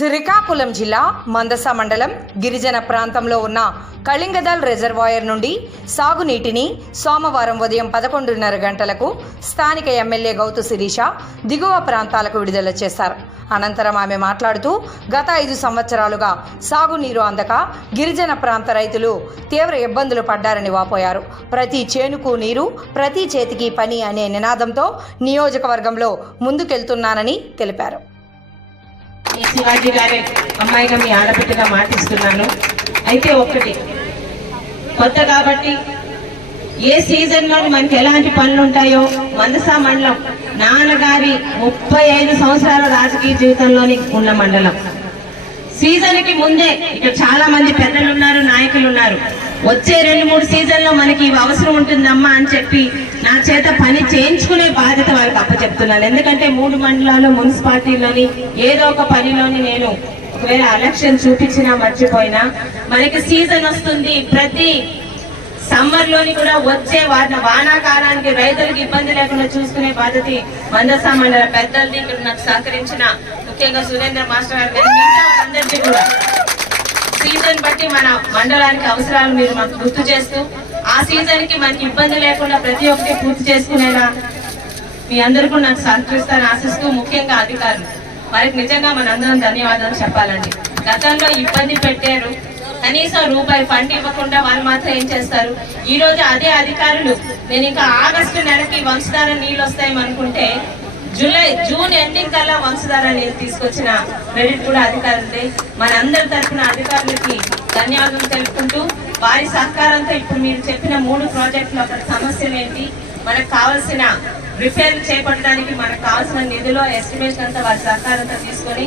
శ్రీకాకుళం జిల్లా మందస మండలం గిరిజన ప్రాంతంలో ఉన్న కళింగదల్ రిజర్వాయర్ నుండి సాగునీటిని సోమవారం ఉదయం 11:30 గంటలకు స్థానిక ఎమ్మెల్యే గౌతు శిరీష దిగువ ప్రాంతాలకు విడుదల చేశారు. అనంతరం ఆమె మాట్లాడుతూ గత 5 సంవత్సరాలుగా సాగునీరు అందక గిరిజన ప్రాంత రైతులు తీవ్ర ఇబ్బందులు పడ్డారని వాపోయారు. ప్రతి చేనుకు నీరు, ప్రతి చేతికి పని అనే నినాదంతో నియోజకవర్గంలో ముందుకెళ్తున్నానని తెలిపారు. శివాజీ గారి అమ్మాయిగా మీ ఆడబిడ్డగా మాటిస్తున్నాను. అయితే ఒక్కటి కొత్త కాబట్టి ఏ సీజన్లో మనకి ఎలాంటి పనులు ఉంటాయో మందస మండలం నాన్నగారి 35 సంవత్సరాల రాజకీయ జీవితంలోని ఉన్న మండలం. సీజన్కి ముందే ఇక్కడ చాలా మంది పెద్దలు ఉన్నారు, నాయకులు ఉన్నారు. వచ్చే 2-3 సీజన్లో మనకి ఇవి అవసరం ఉంటుందమ్మా అని చెప్పి నా చేత పని చేయించుకునే బాధ్యత వాళ్ళకి అప్పచెప్తున్నాను. ఎందుకంటే 3 మండలాలు మున్సిపాలిటీలోని ఏదో ఒక పనిలోని నేను ఒకవేళ అలక్ష్యం చూపించినా మర్చిపోయినా మనకి సీజన్ వస్తుంది. ప్రతి సమ్మర్ లోని కూడా వచ్చే వానాకాలానికి రైతులకు ఇబ్బంది లేకుండా చూసుకునే బాధ్యత మందస మండల పెద్దలది. ఇక్కడ నాకు సహకరించిన ముఖ్యంగా సురేంద్ర మాస్టర్ గారు అందరికీ కూడా సీజన్ బట్టి మన మండలానికి అవసరాలు మీరు మాకు గుర్తు చేస్తూ ఆ సీజన్ కి మనకి ఇబ్బంది లేకుండా ప్రతి ఒక్కటి పూర్తి చేసుకునేలా మీ అందరూ కూడా నాకు సహకరిస్తారని ఆశిస్తూ ముఖ్యంగా అధికారులు వారికి నిజంగా మనందరం ధన్యవాదాలు చెప్పాలండి. గతంలో ఇబ్బంది పెట్టారు, కనీసం రూపాయి ఫండ్ ఇవ్వకుండా వాళ్ళు మాత్రం ఏం చేస్తారు. ఈ రోజు అదే అధికారులు నేను ఇంకా ఆగస్టు నెలకి వంశధార నీళ్ళు వస్తాయనుకుంటే జూన్ ఎండింగ్ కల్లా వంశధార నీళ్ళు తీసుకొచ్చిన క్రెడిట్ కూడా అధికారులదే. మనందరి తరఫున అధికారులకి ధన్యవాదాలు తెలుపుకుంటూ వారి సహకారంతో ఇప్పుడు మీరు చెప్పిన 3 ప్రాజెక్టులు అక్కడ సమస్యలు ఏంటి, మనకు కావాల్సిన రిపేర్లు చేపట్టడానికి మనకు కావాల్సిన నిధులు ఎస్టిమేషన్ అంతా వారి సహకారంతో తీసుకొని